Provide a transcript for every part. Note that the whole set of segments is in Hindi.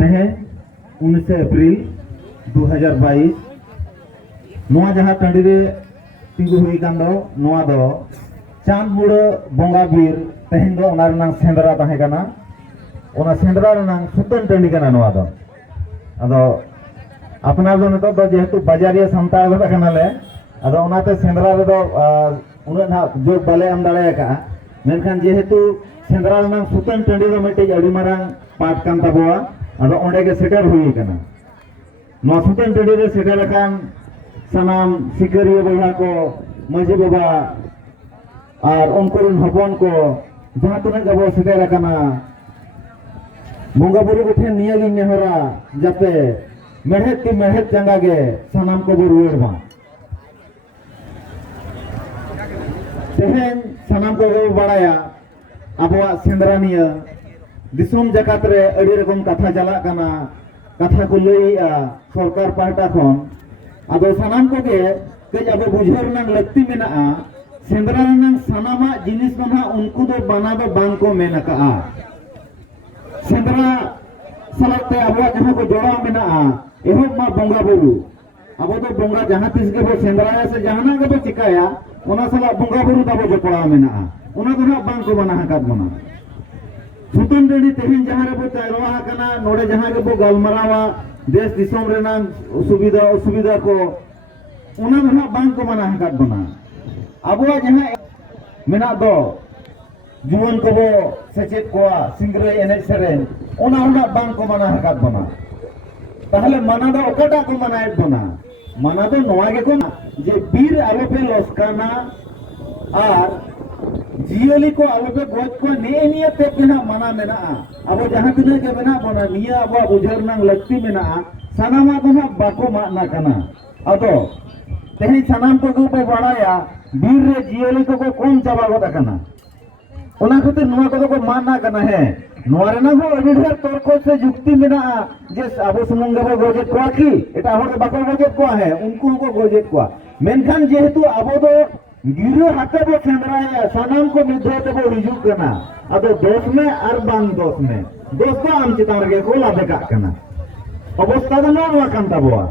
तेहे 19 अप्रैल 2022 नोआ जहाँ टाँडी रे तिंगु हुई कान दो नोआ दो चांद बुड़ा बोंगा बीर तेहेन दो ओना रनांग सेंद्रा ताहे काना ओना सेंद्रा रनांग सुतन टाँडी काना नोआ दो अदो अपना दो नितो दो जेहेतु बाजारिया सामता दो काना ले अदो ओनाते सेंद्रा रे दो उन्हें ना जो बाले हम दाड़े का मेनखान जेहेतु सेंद्रा रनांग सुतन टाँडी दो मिटे अड़ी मारांग पाट कान ताबोआ अदो ओंडे के सेटर हुई काना नोआ सुतन टाँडी रे सेटर कान सनाम सिकरिया बहा को मजी बाबा और उनकुरिन हपन को जहाँ तक अब सेटर काना बंगा बुरु को निया गी नेहरा जाते मेहनत की मेहनत जंगा गे सनाम को रुआड़ मा तेहेन सनाम को बड़ाया आबवा सेंद्रानिया दिसोम जकात रे अड़ी रकम कथा चला काना कथा को लईआ सरकार पाहटा खन आदो सनाम को गे कज अब बुझाव रनांग लक्ति मेना सेंद्रा रनांग सनामा जिनिस बना उनको दो बना दो बांग को मेना का सेंद्रा सलते अब जहाँ को जोड़ा मेना एहब मा बंगा बुरु अब तो बंगा जहाँ तीस के बो सेंद्रा से जहाँ के बो चिकाया ओना सला बंगा बुरु तब जोपड़ा मेना ओना तो ना बांग को बना हकात बना सुतन रेडी तेहन जहाँ रे बो तैरवा कना नोडे जहाँ के बो गलमरावा देश दिसोम रेनांग सुविधा असुविधा को ओना तो ना बांग को बना हकात बना अब जहाँ मेना दो जुवन को बो सचेत को सिंगरे एने सेरेन ओना ओना बांग को बना हकात बना ताहले मना दो ओकटा को मनाएत बना मना दो नोआ के को जे बीर आलोपे लस्काना और जियली को आलोपे गोज को ने निये ते बिना मना मेना अब जहाँ तिना के बिना बना निया अब बुझर नंग लगती मेना सनामा को ना बाको माना कना अदो तेही सनाम को को बड़ाया बीर रे जियली को कौन चाबा गोदा कना ओना खातिर नोआ को माना कना है नोआ रे ना हो अड़ी ढेर तर्क से युक्ति मेना जे अब सुमुंग गबो गोजेत को की एटा हर बाको गोजेत को है उनको को गोजेत को मेनखान जेहेतु अब दो गिरो हाथे बो सेंद्राया सनाम को मिद्धते बो हिजु कना अदो दोष में और बांग दोष में दोष को आम चितार के को लादे का कना अवस्था दो नोआ कान ताबोआ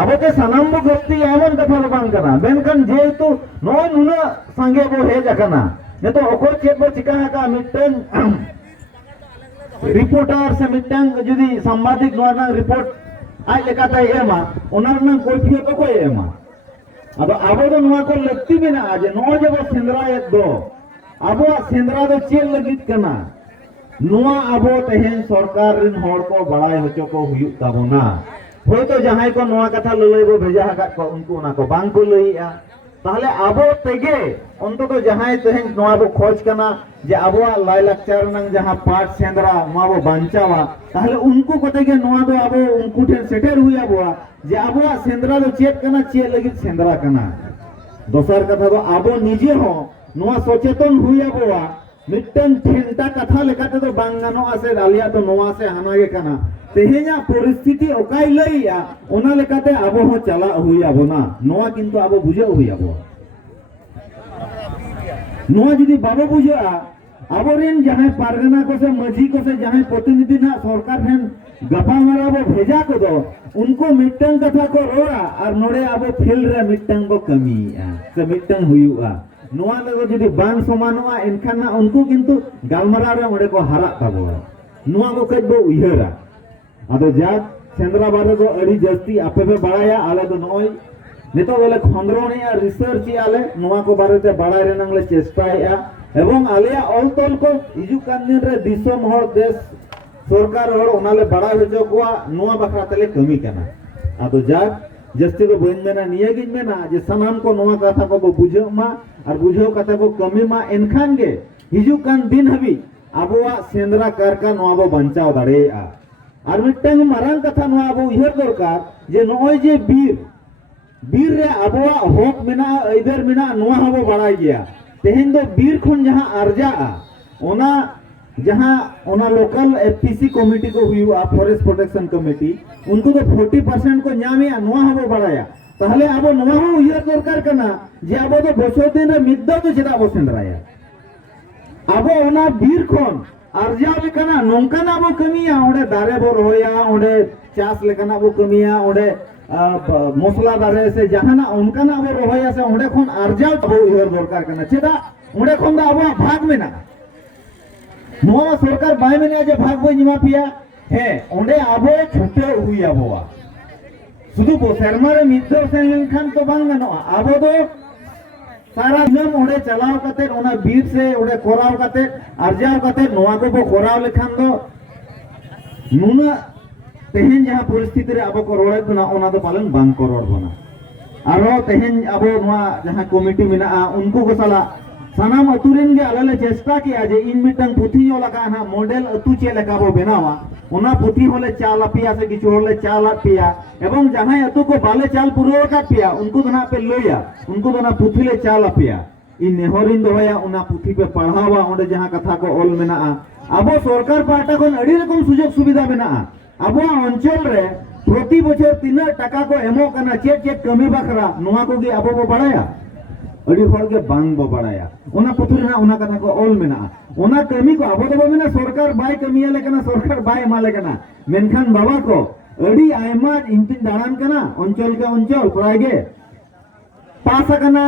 अब के सनाम बो गति एमन कथा बांग कना मेनखान जेहेतु नोय नुना संगे बो हेज कना ने तो ओको चेक बो चिका का मिटन रिपोर्टर से मिटन जुदी संवादिक नोना रिपोर्ट आज लेकाता एमा ओनर न कोई फियो तो कोई एमा अब दो नोआ को लगती भी ना आज नोआ जब सेंद्रा एक दो अब सेंद्रा दो चेल लगित कना नोआ अब तेहेन सरकार रिन होड़ को बड़ाई होचो को हुयुक ताबोना होय तो जहां को नोआ कथा ललई बो भेजा हका को उनको ना को बांग को लईआ ताहले अब तेगे अंत तो जहां तेहेन नोआ बो खोज कना जे अब लाई लाक्चर नंग जहां पाट सेंद्रा नोआ बो बांचावा ताहले उनको को तेगे नोआ दो अब उनको ठेन सेटर हुई अब जे अब सेंद्रा दो चेक कना चेक लगी सेंद्रा कना दोसर कथा दो अब निजे हो नोआ सचेतन हुई अब मिटन ठेंटा कथा लेकाते तो बांगानो आसे डालिया तो नोआ से हानागे कना तेहे냐 परिस्थिति ओकाई लईया ओना लेकाते अब हो चला हुई अब ना नोआ किंतु अब बुझे हुई अब नोआ जदी बाबो बुझे अब रेन जहां पारगना को से मजी को से जहां प्रतिनिधि ना सरकार हेन गपा मारा वो भेजा को दो उनको मिटन कथा को रोड़ा और नोड़े अब फील्ड रे मिटन को कमी से मिटन हुईआ नोआ ले जदी बांग समानोआ इनखान ना उनको किंतु गालमरा रे ओडे को हारा ताबोआ नोआ को कज बो उयहरा अदो जात सेंद्रा बारे को अड़ी जस्ती आपे पे बड़ाया आले तो नोय नितो बोले खंद्रोनिया रिसर्च आले नोआ को बारे ते बड़ाय रे नंगले चेष्टाया एवं आलिया ऑल तोल को इजु कान रे दिसोम हर देश सरकार हर ओनाले बड़ा होजो को नोआ बखरा तले कमी कना आदो जात जस्ती को बइन मेना निया गिन मेना जे सनाम को नोआ कथा को बुझो मा और बुझो कथा को कमी मा एनखान गे हिजु कान दिन हबी आबोआ सेंद्रा कारका नोआ बो बंचाव दाड़ेआ और मिटंग मारांग कथा नोआ बो इहर दरकार जे नोय जे बीर रे आबोआ होक मेना इधर मेना नोआ हबो बड़ाई गया तेहेन दो बीर खन जहां अर्जा ओना जहां ओना लोकल एफपीसी कमिटी को हुआ फॉरेस्ट प्रोटेक्शन कमिटी उनको तो 40% को न्यामिया नोआ हबो बड़ाया ताहले अब नोआ हो इहर दरकार कना जे अब तो बसो दिन रे मिद्दा तो चेदा बो सेंद्राया अब ओना बीर खन arjau lekana nongkana bo kamiya onde dare bo roya onde chas lekana bo kamiya onde মশলা দারে সে জাহানা অনকানা আবো রহয় আছে ওঁডে খন আরজাও আবো ইহর দরকার কানা চেদা ওঁডে খন দা আবো ভাগ মেনা নোয়া সরকার বাই মেনা যে ভাগ বই নিমা পিয়া হে ওঁডে আবো ছুটে হুই আবোয়া শুধু সেরমারে মিদ্দর সেন লেনখান তো বাং গানোয়া আবো তো সারা দিন ওঁডে চালাও কাতে ওনা বীর সে ওঁডে করাও কাতে আরজাও কাতে নোয়া কো বো করাও লেখান দো নুনা तेहन जहाँ परिस्थिति रे अब को रोड़े बना ओना तो पालन बांग को रोड़ बना आरो तेहन अब नवा जहाँ कमिटी मिना उनको को सला सनाम अतुरिन के अलले चेष्टा किया जे इन मिटन पुथी जो लगा ना मॉडल अतु चे लगा वो बनावा ओना पुथी होले चाल पिया से किछु होले चाल पिया एवं जहाँ अतु को बाले चाल पूरा का पिया उनको तो ना पे लोया उनको तो ना पुथी ले चाल पिया इन नेहरिन दोया उना पुथी पे पढ़ावा ओंडे जहाँ कथा को ओल मेना अब सरकार पाटा को अड़ी रकम सुजोग सुविधा मेना अब अंचल रे प्रति बछर 3 टाका को एमो कना चेक चेक कमी बखरा नोआ को गे अब बो बड़ाया अड़ी होड़ के बांग बो बड़ाया ओना पुथुर ना ओना कथा को ओल मेना ओना कमी को अब तो मेना सरकार बाय कमिया लेकना सरकार बाय मा लेकना मेनखान बाबा को अड़ी आयमा इंटिन दाड़ान कना अंचल के अंचल प्राय गे पास कना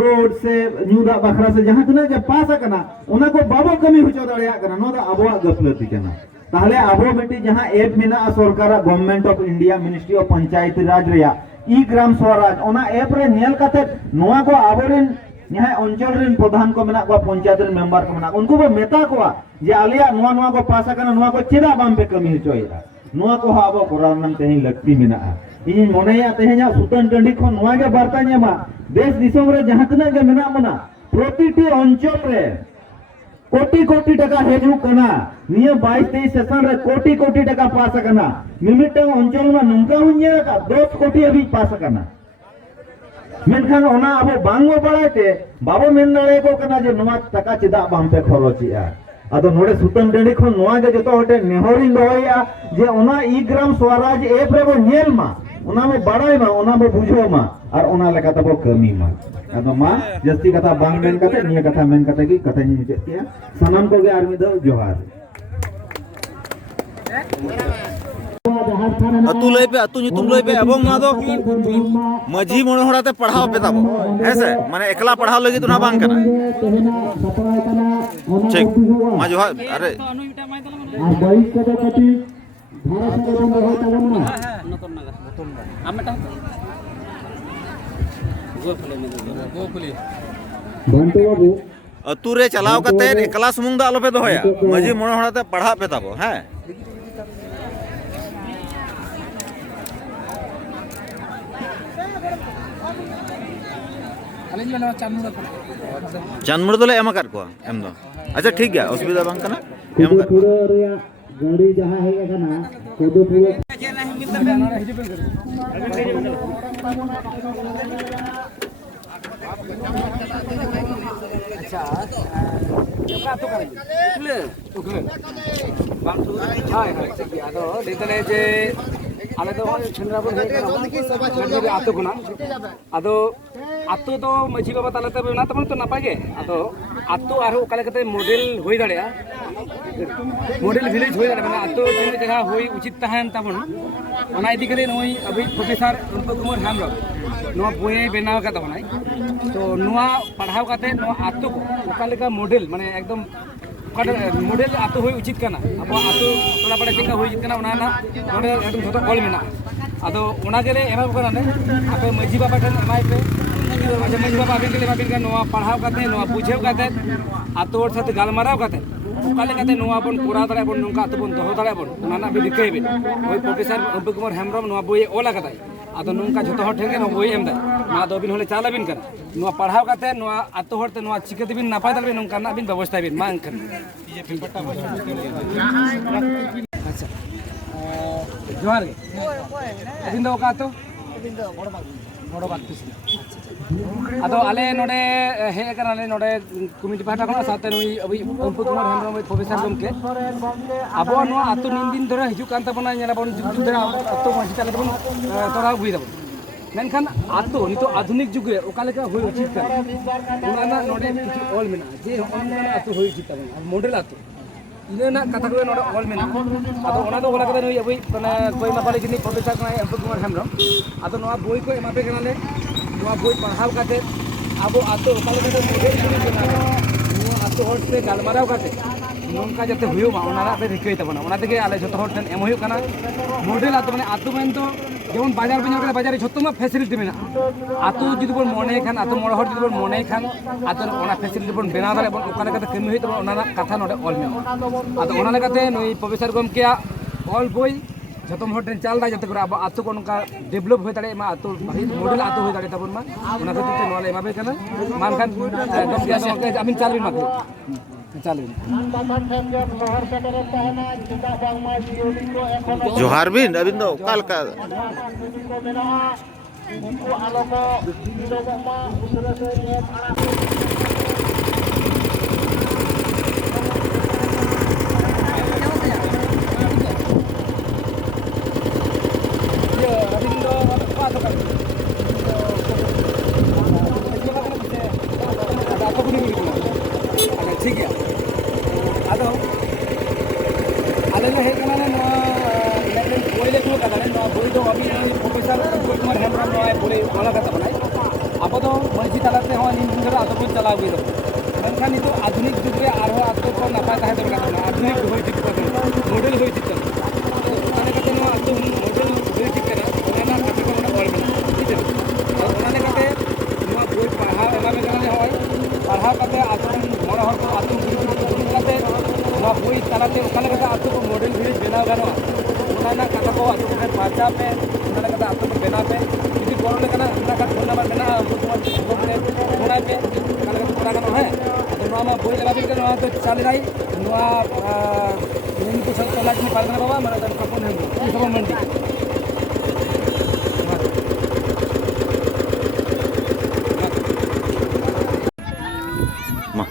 रोड से न्यूदा बखरा से जहां तना जे पास कना ओना को बाबो कमी होचो दाड़िया कना नो दा अबवा गफलती कना ताहले आबो बेटी जहां ऐप मेना सरकार government of India ministry of Panchayat Raj रिया ई ग्राम स्वराज ओना ऐप रे नेल काते नोआ को आबोरेन यहाँ अंचल रेन प्रधान को मेना को पंचायत रेन मेंबर को मेना उनको बो मेता को जे आलिया नोआ नोआ को पास कना नोआ को चेदा बाम पे कमी होचोइदा नोआ को आबो कोरान नाम तेही लगती मेना इन मोनेया तेहेया सुतन टंडी खन नोआ के बार्ता नेमा देश दिसोम रे जहां तना के मेना मना प्रतिटी अंचल रे कोटी कोटी टका हेजू कना निया 22-23 सेशन रे कोटी कोटी टका पास कना मिमिटंग अंचल में नंका हुन्ये का 10 कोटी अभी पास कना मेनखान ओना अब बांगो बड़ाते बाबो मेन नाले को कना जे नोआ टका चिदा बाम पे खरचिया आदो नोडे सुतन डेडी खन नोआ के जतो हटे नेहरिन दोया जे ओना ई ग्राम स्वराज ऐप रे बो नेल मा ओना में बड़ाई मा ओना में बुझो मा और ओना लेका तबो कमी मा आदो मा जस्ती कथा बांग मेन कते निया कथा मेन कते की कथा नि मुझे किया सनम को गे आर्मी दो जोहार अतु लई पे अतु nyutum लई पे एवं ना दो माझी मोड़ होड़ाते पढ़ाओ पे तब ऐसे माने एकला पढ़ाओ लगी तो ना बांग करना ठीक मा जोहार अरे अतु रे चलाव कते एकला सुमुंग दा आलो पे दोया माझी मोड़ होड़ाते पढ़ा पे तब हैं चांदमुड़ दोले एम कर को एम दो अच्छा ठीक गया असुविधा बांग कना एम कर गाड़ी जहां है कना कोदो पूरा अच्छा का तो करे उकले बांग तो हाय हाय आदो देखले जे आले तो चंद्रापुर हे कना आतो कोना आदो आतो तो माझी बाबा ताले तब ना तमन तो नापा गे आदो आतो आरो काले कते मॉडल होई दाड़िया मॉडल विलेज होई दाड़िया माने आतो जेने जगह होई उचित तहन तबन ओना इदी करे नोई अभी प्रोफेसर रूपक कुमार हेमब्रम नोआ बोए बनाव का तबनाई तो नोआ पढ़ाव काते नोआ आतो को ओकाले का मॉडल माने एकदम मॉडल आतो होई उचित कना अब आतो थोड़ा बड़ा चेका होई उचित कना ओना ना नोडे एकदम झोतो कॉल मेना आदो ओना गेले एमा बकना ने आपे माझी बाबा ठन एमाई पे आज माझी बाबा आबिन गेले बाबिन का नोआ पढ़ाव काते नोआ बुझेव काते आतो और साथ गालमाराव काते ओकाले काते नोआ बन कोरा दाड़े बन नोका तो बन दोहो दाड़े बन ओना ना बि दिखाई बे ओई प्रोफेसर रूपक कुमार हेमब्रम नोआ बोई ओला काताई आदो नोंका झोतो हर ठेंगे नो बोई एम दा मा दो बिन होले चाला बिन कर नोआ पढ़ाव काते नोआ आतो हरते नोआ चिकते बिन नापाय दालबे नोंका ना बिन व्यवस्था बिन मा अंकन अच्छा जोहार गे अबिन दो का तो अबिन दो बड़ बात आदो आले नोडे हे कना ले नोडे कमिटी पाटा खना साथे नोई अभी रूपक कुमार हेमब्रम प्रोफेसर गमके आबो नोआ आतो निन दिन धरे हिजु कान तबना नेला बन जुग धरे आतो मानसि ताले बन तोरा गुई दबो मेनखान आतो नितो आधुनिक जुग रे ओका लेका होय उचित काना ओना नोडे किछु ऑल मेना जे ओना आतो होय उचित ताबन मॉडल आतो इना कथा को नोडे ऑल मेना आदो ओना दो ओला कदे नई अबई माने कोई मापाले जिनी प्रोफेसर ना एमपी कुमार हेमरम आदो नोआ बोई को एमापे कनाले नोआ बोई पढ़ाव काते आबो आतो ओका लेका मॉडल नोआ आतो होर से गालमाराव काते नोनका जते हुयो मा ओना रा पे रिकई तबना ओना तेगे आले जतो होर ठन एम हुयो काना मॉडल आतो माने आतो मेन तो जेमन बाजार बन जाकर बाजार झोतो मा फैसिलिटी मेना आतो जुदी बोन मने खान आतो मोड़ हर जुदी बोन मने खान आतो ओना फैसिलिटी बोन बेना दारे बोन ओका लेकाते कमी हुई तो ओना कथा नोडे ऑल मेना आतो ओना लेकाते नई प्रोफेसर गमकेया ऑल बोई झोतो हर ठन चाल दा जते करे अब आतो को नका डेवलप होय दारे मा आतो भाई मॉडल आतो होय दारे तबन मा ओना खातिर ते नोले एमाबे kana मान खान गमकेया नोके आमिन चाल बिन माके चाल बिन जोहार बिन अबिन दो काल का ठीक है आदो आलेन हे कना न लेकिन बोइले को कदा न बोइ दो अभी प्रोफेसर कुमार हेमरम न बोले वाला कथा बनाई अब तो मर्जी तलाते हो इन दिन आतो को चला गई मेनखान नितो आधुनिक जुग रे आरो आतो को नापा ताहे दर कथा आधुनिक होई ठीक कथा मॉडल होई ठीक कथा ओने कते न आतो मॉडल होई ठीक कथा ओना कते को न बोल ठीक है ओना कते नुआ बोइ पढ़ा एमा में कने होय पढ़ा कते आतो मोड़ हर को आतो कते नुआ बोइ तलाते ओका कते आतो को मॉडल भी बेना गानो ओना कथा को आतो को पाचा पे ओना कते आतो को बेना पे किसी कोन लेकना ओना का फोन नंबर बेना ओना पे ओना कते ओना गानो है तो नुआ मा बोइ लगा बिन नुआ तो चले जाई नुआ इन को सब तलाक में पालना बाबा माने तो कपन है सब मंडी मा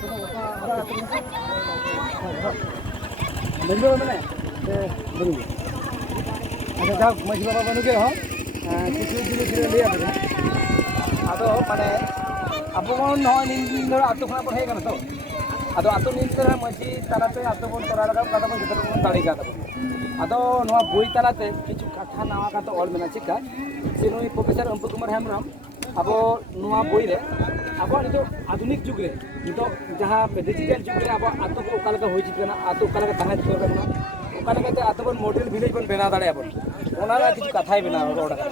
बंदो माने बंदो अच्छा जाओ मजी बाबा बनु के हो किछु धीरे धीरे ले आबे आदो माने अब मन हो निन आतो खना पर हे कना तो आदो आतो निन तरह मजी तालाते आतो बोन तोरा लगा कदा मन जतो बोन ताड़ी का आदो नोआ बोई तालाते किछु कथा नावा का तो ऑल मेना चिका जे नोई प्रोफेसर एमपी कुमार हेमरम अब नोआ बोई रे अब नितो आधुनिक जुग रे नितो जहां डिजिटल जुग रे अब आतो को ओका लगा होई चिकना आतो ओका लगा ताहा चिकना ओका लगा ते आतो बोन मॉडल विलेज बोन बेना दाड़े अब ओना रा किछु कथाई बेना रोड का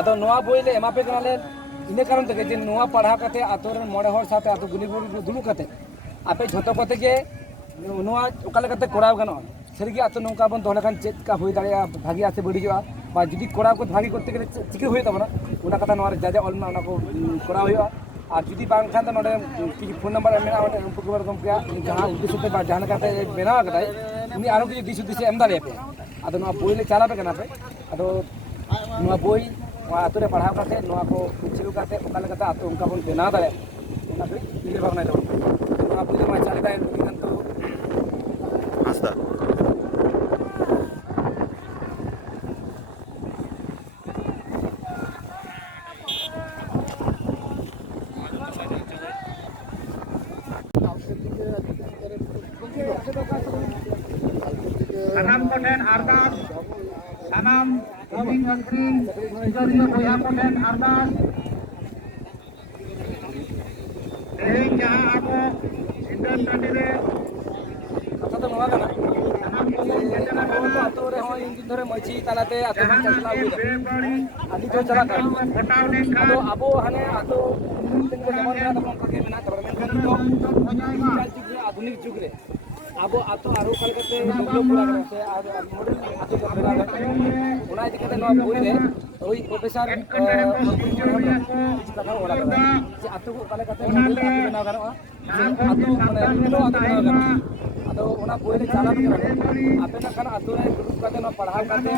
आदो नोआ बोई ले एमा पे कनाले इने कारण तक जे नोआ पढ़ा कते आतो रे मोड़े हर साथे आतो गुली दुलु कते आपे झोतो कते के नोआ ओका लगा ते कोराव गानो सरिगे आतो नोका बोन दोले खान चेक का होई दाड़े भागी आसे बड़ी जोआ बा जुदी कोराव को भागी करते के चिके होई तबना ओना कथा नोआ जाजे ऑल ना को कोराव होया और जुदी बांग खान तो नोडे कि फोन नंबर मेना ओने उपकुमार गमकेया जहां उद्देश्य पे जहां काते बेना कदाय उनी आरो कि दिसु दिसे एम दाड़े पे आदो नोआ बोई ले चला पे कना पे आदो नोआ बोई आतो रे पढ़ाव काते नोआ को चिलु काते ओका लेकाते आतो उनका बोन बेना दाड़े ओना पे इले भावना दो नोआ बोई मा चले दाय निकन तो Hansda sanam koten ardas sanam ing akring jadinya boya koten ardas jahan abo sindan tadi re कथा तो नोआ गाना sanam आतो रे हो इन दिन धरे मजी तालाते आतो चला हुई आदि तो चला कर आदो आबो हने आतो दिन को जमान ना तमन कके मेना तबर मेन जुग आधुनिक जुग रे आबो आतो आरो कलकते डेवलप पूरा करते आज मॉडल आतो को बना ओना इति कते नोआ बोई रे ओई प्रोफेसर कथा ओरा कर जे आतो को कलकते मॉडल आतो बना गानो आतो माने लो आतो बना गानो आदो ओना बोई रे चाला पे आपे ना खाना आतो रे ग्रुप काते ना पढ़ाव काते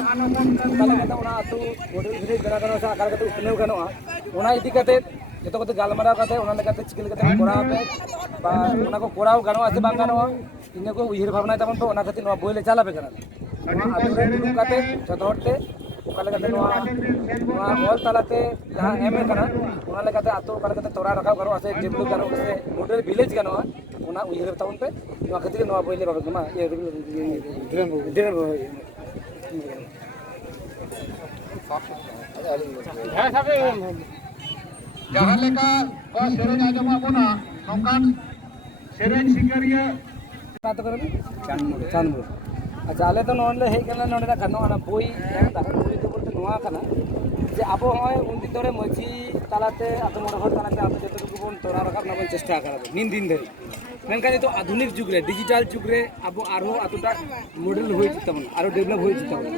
कलकते ओना आतो मॉडल भिरे बना गानो सा कलकते उतनेव गानो ओना इति कते जतो कते गालमाराव काते ओना लेकाते चिकिल काते कोराव पे बा ओना को कोराव गानो आसे बांग गानो इने को उहिर भावना तमन तो ओना खातिर नोआ बोइले चला पे करा आतो रे ग्रुप काते जतो हटते ᱚᱠᱟ ᱞᱮᱠᱟᱛᱮ ᱱᱚᱣᱟ ᱚᱞ ᱛᱟᱞᱟᱛᱮ ᱡᱟᱦᱟᱸ ᱮᱢ ᱠᱟᱱᱟ ᱚᱱᱟ ᱞᱮᱠᱟᱛᱮ ᱟᱛᱳ ᱚᱠᱟ ᱞᱮᱠᱟᱛᱮ ᱛᱚᱨᱟ ᱨᱟᱠᱟᱵ ᱜᱟᱱᱚᱜᱼᱟ ᱥᱮ ᱰᱮᱵᱷᱞᱚᱯ ᱜᱟᱱᱚᱜᱼᱟ ᱥᱮ ᱢᱚᱰᱮᱞ ᱵᱷᱤᱞᱮᱡᱽ ᱜᱟᱱᱚᱜᱼᱟ ᱚᱱᱟ ᱩᱭᱦᱟᱹᱨ ᱛᱟᱵᱚᱱ ᱯᱮ ᱱᱚᱣᱟ ᱠᱷᱟᱹᱛᱤᱨ ᱱᱚᱣᱟ ᱵᱳᱭ ᱞᱮ ᱵᱟᱵᱚᱱ ᱮᱢᱟ ᱡᱟᱦᱟᱸ ᱞᱮᱠᱟ ᱠᱚ ᱥᱮᱨᱮᱧ ᱟᱸᱡᱚᱢᱟᱜ ᱵᱚᱱᱟ ᱱᱚᱝᱠᱟᱱ ᱥᱮᱨᱮᱧ ᱥᱤᱠᱟᱹᱨᱤᱭᱟᱹ ᱪᱟᱸᱫᱽᱢᱩᱲ ᱟᱪᱪᱷᱟ ᱟᱞᱮ ᱫᱚ ᱱᱚᱰᱮ ᱦᱮᱡ ᱠᱟᱱᱟ ᱱᱚᱰᱮ ᱚᱱᱟ ᱵᱳᱭ ᱮᱢ ᱫᱟ ᱵᱳᱭ ᱫᱚ ᱵᱚᱞᱛᱮ ᱱᱚᱣᱟ ᱠᱟᱱᱟ ᱡᱮ ᱟᱵᱚ ᱦᱚᱸᱜᱼᱚᱭ ᱩᱱᱫᱤᱱ ᱫᱷᱚᱨᱮ ᱢᱟᱹᱡᱷᱤ ᱛᱟᱞᱟᱛᱮ ᱟᱛᱳ ᱢᱚᱬᱮ ᱦᱚᱲ ᱛᱟᱞᱟᱛᱮ ᱟᱛᱳ ᱡᱚᱛᱚ ᱴᱩᱠᱩ ᱵᱚᱱ ᱛᱚᱨᱟᱣ ᱨᱟᱠᱟᱵ ᱨᱮᱱᱟᱜ ᱵᱚᱱ ᱪᱮᱥᱴᱟ ᱟᱠᱟᱫᱟ ᱱᱤᱱ ᱫᱤᱱ ᱫᱷᱟᱹᱨᱤᱡ ᱢᱮᱱᱠᱷᱟᱱ ᱱᱤᱛᱚᱜ ᱟধুনিক যুগ রে ডিজিটাল যুগ রে ᱟᱵᱚ ᱟᱨᱦᱚᱸ ᱟᱛᱳᱴᱟ ᱢᱚᱰᱮᱞ ᱦᱩᱭ ᱩᱪᱤᱛ ᱛᱟᱵᱚᱱ ᱟᱨᱚ ᱰᱮᱵᱷᱞᱚᱯ ᱦᱩᱭ ᱩᱪᱤᱛ ᱛᱟᱵᱚᱱ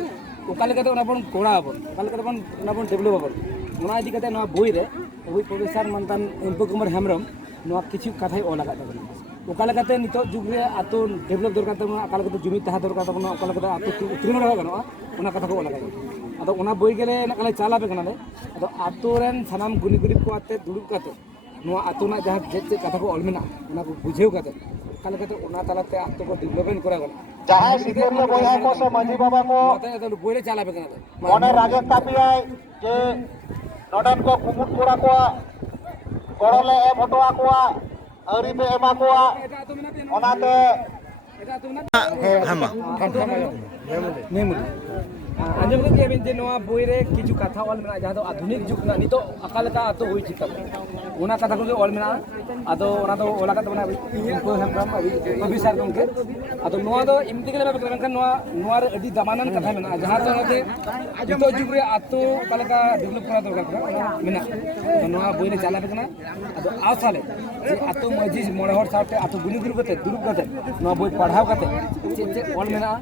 ᱚᱠᱟ ᱞᱮᱠᱟᱛᱮ ᱚᱱᱟ ᱵᱚᱱ ᱠᱚᱨᱟᱣ ᱟᱵᱚᱱ ᱚᱠᱟ ᱞᱮᱠᱟᱛᱮ ᱚᱱᱟ ᱵᱚᱱ ᱰᱮᱵᱷᱞᱚᱯ ᱟᱵᱚᱱ ᱚᱱᱟ ᱤᱫᱤ ᱠᱟᱛᱮ ᱱᱚᱣᱟ ᱵᱳᱭ ᱨᱮ ᱟᱵᱚ ᱯᱨᱚফᱮᱥᱟর ᱢᱟᱱᱛᱟᱱ ᱩᱱᱯᱩ ᱠᱩᱢᱟᱨ ᱦᱮᱢᱵᱨᱚᱢ ᱱᱚᱣᱟ ᱠᱤᱪᱷᱩ ᱠᱟᱛᱷᱟᱭ ᱚᱞ ᱟᱠᱟᱫ ᱛᱟᱵᱚᱱᱟ ᱚᱠᱟ ᱞᱮᱠᱟᱛᱮ ᱱᱤᱛᱚᱜ ᱡᱩᱜᱽ ᱨᱮ ᱟᱛᱳ ᱰᱮᱵᱷᱞᱚᱯ ᱫᱚᱨᱠᱟর ᱛᱟᱵᱚᱱᱟ ᱚᱠᱟ ᱞᱮᱠᱟᱛᱮ ᱡᱩᱢᱤᱫ ᱛᱟᱦᱮᱸ ᱫᱚᱨᱠᱟর ᱛᱟᱵᱚᱱᱟ ᱚᱠᱟ ᱞᱮᱠᱟᱛᱮ ᱟᱛᱳ ᱩᱛᱱᱟᱹᱣ ᱫᱟᱲᱮᱭᱟᱜ ᱜᱟᱱᱚᱜᱼᱟ ᱚᱱᱟ ᱠᱟᱛᱷᱟ ᱠᱚ ᱚᱞ ᱟᱠᱟᱫᱟ ᱟᱫᱚ ᱚᱱᱟ ᱵᱳᱭ ᱜᱮᱞᱮ ᱱᱟᱜ ᱪᱟᱞ ᱟᱯᱮ ᱠᱟᱱᱟᱞᱮ ᱟᱫᱚ ᱟᱛᱳ ᱨᱮᱱ ᱥᱟᱱᱟᱢ ᱜᱩᱱᱤ ᱜᱩᱨᱤᱵ ᱠᱚ ᱟᱛᱮ ᱫᱩᱲᱩᱵ ᱠᱟᱛᱮ ᱱᱚᱣᱟ ᱟᱛᱳ ᱨᱮᱱᱟᱜ ᱡᱟᱦᱟᱸ ᱪᱮᱫ ᱠᱟᱛᱷᱟ ᱠᱚ ᱚᱞ ᱢᱮᱱᱟᱜᱼᱟ ᱚᱱᱟ ᱠᱚ ᱵᱩᱡᱷᱟᱹᱣ ᱠᱟᱛᱮ ᱚᱠᱟ ᱞᱮᱠᱟᱛᱮ ᱚᱱᱟ ᱛᱟᱞᱟᱛᱮ ᱟᱛᱳ ko ᱰᱮᱵᱷᱞᱚᱯᱢᱮᱱᱴ ᱠᱚᱨᱟᱣ ᱜᱟᱱᱚᱜᱼᱟ ᱡᱟᱦᱟᱸᱭ ᱥᱤᱠᱟᱹᱨᱤᱭᱟᱹ ᱵᱚᱭᱦᱟ ᱠᱚ ᱥᱮ ᱢᱟᱹᱡᱷᱤ ᱵᱟᱵᱟ ᱠᱚ ᱱᱚᱣᱟᱛᱮ ᱟᱫᱚ ᱵᱳᱭ ᱞᱮ ᱪᱟᱞ ᱟᱯᱮ ᱠᱟᱱᱟᱞᱮ ᱢᱚᱱᱮ ᱨᱟᱜᱮ ᱛᱟᱯᱮᱭᱟᱭ ᱡᱮ ᱱᱚᱰᱮᱱ ᱠᱚ ᱠᱩᱢᱩᱴ ᱠᱚᱲᱟ ᱠᱚᱣᱟᱜ ᱜᱚᱲᱚ ᱞᱮ ᱮᱢ ᱦᱚᱴᱚ ᱟᱠᱚᱣᱟ ᱟᱹᱣᱨᱤ ᱯᱮ ᱮᱢᱟ ᱠᱚᱣᱟ ᱚᱱᱟᱛᱮ ᱦᱮᱸ ᱢᱟ ᱢᱮᱢᱳরি ᱟᱸᱡᱚᱢ ᱠᱮᱫ ᱜᱮᱭᱟᱵᱤᱱ ᱡᱮ ᱱᱚᱣᱟ ᱵᱳᱭ ᱨᱮ ᱠᱤᱪᱷᱩ ᱠᱟᱛᱷᱟ ᱚᱞ ᱢᱮᱱᱟᱜᱼᱟ ᱡᱟᱦᱟᱸ ᱫᱚ ᱟধুনিক ᱡᱩᱜᱽ ᱨᱮᱱᱟᱜ ᱱᱤᱛᱚᱜ ᱚᱠᱟ ᱞᱮᱠᱟ ᱟᱛᱳ ᱦᱩᱭ ᱩᱪᱤᱛ ᱛᱟᱵᱚᱱᱟ ᱚᱱᱟ ᱠᱟᱛᱷᱟ ᱠᱚᱜᱮ ᱚᱞ ᱢᱮᱱᱟᱜᱼᱟ ᱟᱫᱚ ᱚᱱᱟ ᱫᱚ ᱚᱞ ᱟᱠᱟᱫ ᱛᱟᱵᱚᱱᱟ ᱩᱱᱠᱩ ᱦᱮᱢᱵᱨᱚᱢ ᱯᱨᱚফᱮᱥᱟর ᱜᱚᱢᱠᱮ ᱟᱫᱚ ᱱᱚᱣᱟ ᱫᱚ ᱮᱢᱱᱤ ᱛᱮᱜᱮ ᱞᱮ ᱢᱮᱱᱠᱷᱟᱱ ᱱᱚᱣᱟ ᱨᱮ ᱟᱹᱰᱤ ᱫᱟᱢᱟᱱᱟᱱ ᱠᱟᱛᱷᱟ ᱢᱮᱱᱟᱜᱼᱟ ᱡᱟᱦᱟᱸ ᱫᱚ ᱚᱱᱟᱛᱮ ᱱᱤᱛᱚᱜ ᱡᱩᱜᱽ ᱨᱮ ᱟᱛᱳ ᱚᱠᱟ ᱞᱮᱠᱟ ᱰᱮᱵᱷᱞᱚᱯ ᱠᱚᱨᱟᱣ ᱫᱚᱨᱠᱟর ᱠᱟᱱᱟ ᱚᱱᱟ ᱢᱮᱱᱟᱜᱼᱟ ᱟᱫᱚ ᱱᱚᱣᱟ ᱵᱳᱭ ᱞᱮ ᱪᱟᱞ ᱟᱯᱮ ᱠᱟᱱᱟ ᱟᱫᱚ ᱟᱥᱟᱞᱮ ᱡᱮ ᱟᱛᱳ ᱢᱟᱹᱡᱷᱤ ᱢᱚᱬᱮ ᱦᱚᱲ ᱥᱟᱶᱛᱮ ᱟᱛᱳ ᱜᱩᱱᱤ ᱜᱩᱨᱤᱵ ᱠᱟᱛᱮ ᱫᱩᱲᱩᱵ ᱠᱟᱛᱮ ᱱᱚᱣᱟ ᱵᱳᱭ ᱯᱟᱲᱦᱟᱣ ᱠᱟᱛᱮ ᱪᱮᱫ ᱚᱞ ᱢᱮᱱᱟᱜᱼᱟ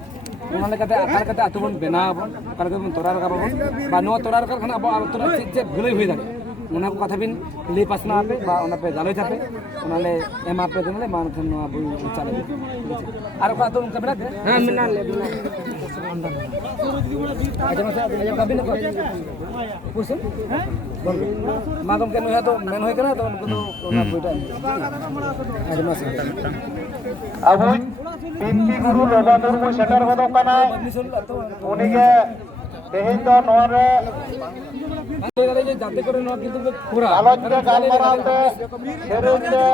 ᱚᱱᱟ ᱞᱮᱠᱟᱛᱮ ᱚᱠᱟ ᱞᱮᱠᱟᱛᱮ ᱟᱛᱳ ᱵᱚᱱ ᱵᱮᱱᱟᱣ ᱟᱵᱚᱱ ᱚᱠᱟ ᱞᱮᱠᱟᱛᱮ ᱵᱚᱱ ᱛᱚᱨᱟᱣ ᱨᱟᱠᱟᱵ ᱟᱵᱚᱱ ᱵᱟ ᱱᱚᱣᱟ ᱛᱚᱨᱟᱣ ᱨᱟᱠᱟᱵ ᱠᱷᱟᱱ ᱟᱵᱚ ᱟᱛᱳ ᱨᱮ ᱪᱮᱫ ᱵᱷᱟᱹᱞᱟᱹᱭ ᱦᱩᱭ ᱫᱟᱲᱮᱭᱟᱜᱼᱟ ᱚᱱᱟ ᱠᱚ ᱠᱟᱛᱷᱟ ᱵᱤᱱ ᱞᱟᱹᱭ ᱯᱟᱥᱱᱟᱣ ᱟᱯᱮ ᱵᱟ ᱚᱱᱟ ᱯᱮ ᱜᱟᱞᱚᱪ ᱟᱯᱮ ᱚᱱᱟᱞᱮ ᱮᱢᱟᱯᱮ ᱠᱟᱱᱟᱞᱮ ᱵᱟ ᱮᱱᱠᱷᱟᱱ ᱱᱚᱣᱟ ᱵᱳᱭ ᱪᱟᱞ ᱟᱯᱮ ᱟᱨ ᱚᱠᱟ ᱟᱛᱳ ᱚᱱᱠᱟ ᱢᱮᱱᱟᱜ ᱯᱮ ᱦᱮᱸ ᱢᱮᱱᱟᱜ ᱞᱮ ᱟᱸᱡᱚᱢ ᱠᱟᱵᱤᱱ ᱠᱚ ᱯᱩᱥᱩ ᱢᱟ ᱜᱚᱢᱠᱮ ᱱᱩᱭ ᱫᱚ ᱢᱮᱱ ᱦᱩᱭ ᱠᱟᱱᱟ ᱛᱚ ᱩᱱᱠᱩ ᱫᱚ ᱚᱱᱟ ᱵᱳᱭᱴᱟ ᱟᱸᱡᱚᱢ ᱢᱟᱥᱮ ᱟᱵᱚ ᱯᱤᱱᱛᱤ ᱜᱩᱨᱩ ᱞᱚᱵᱟ ᱢᱩᱨᱢᱩ ᱥᱮᱴᱮᱨ ᱜᱚᱫᱚᱜ ᱠᱟᱱᱟᱭ ᱩᱱᱤᱜᱮ ᱛᱮᱦᱮᱧ ᱫᱚ ᱱᱚᱣᱟ ᱨᱮ যাতে করে নয় কিন্তু পুরা ᱜᱟᱞᱚᱪ ᱛᱮ ᱜᱟᱞᱢᱟᱨᱟᱣ ᱛᱮ ᱥᱮᱨᱮᱧ ᱛᱮ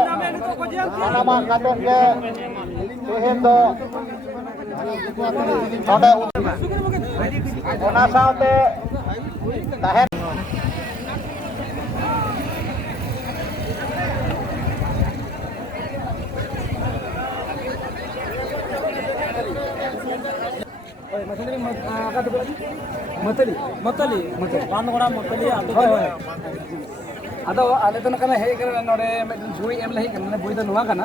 ᱥᱟᱱᱟᱢᱟᱜ ᱠᱟᱛᱮᱫ ᱜᱮ ᱛᱮᱦᱮᱧ ᱫᱚ ᱱᱚᱰᱮ ᱚᱱᱟ ᱥᱟᱶᱛᱮ ᱛᱟᱦᱮᱱ मतली मतली बांधगोड़ा मतली ᱟᱫᱚ ᱟᱞᱮ ᱫᱚ ᱱᱟᱠᱷᱟᱱ ᱦᱮᱡ ᱠᱟᱱᱟ ᱱᱚᱰᱮ ᱢᱤᱫᱴᱮᱱ ᱵᱳᱭ ᱮᱢ ᱞᱮ ᱦᱮᱡ ᱠᱟᱱᱟ ᱵᱳᱭ ᱫᱚ ᱱᱚᱣᱟ ᱠᱟᱱᱟ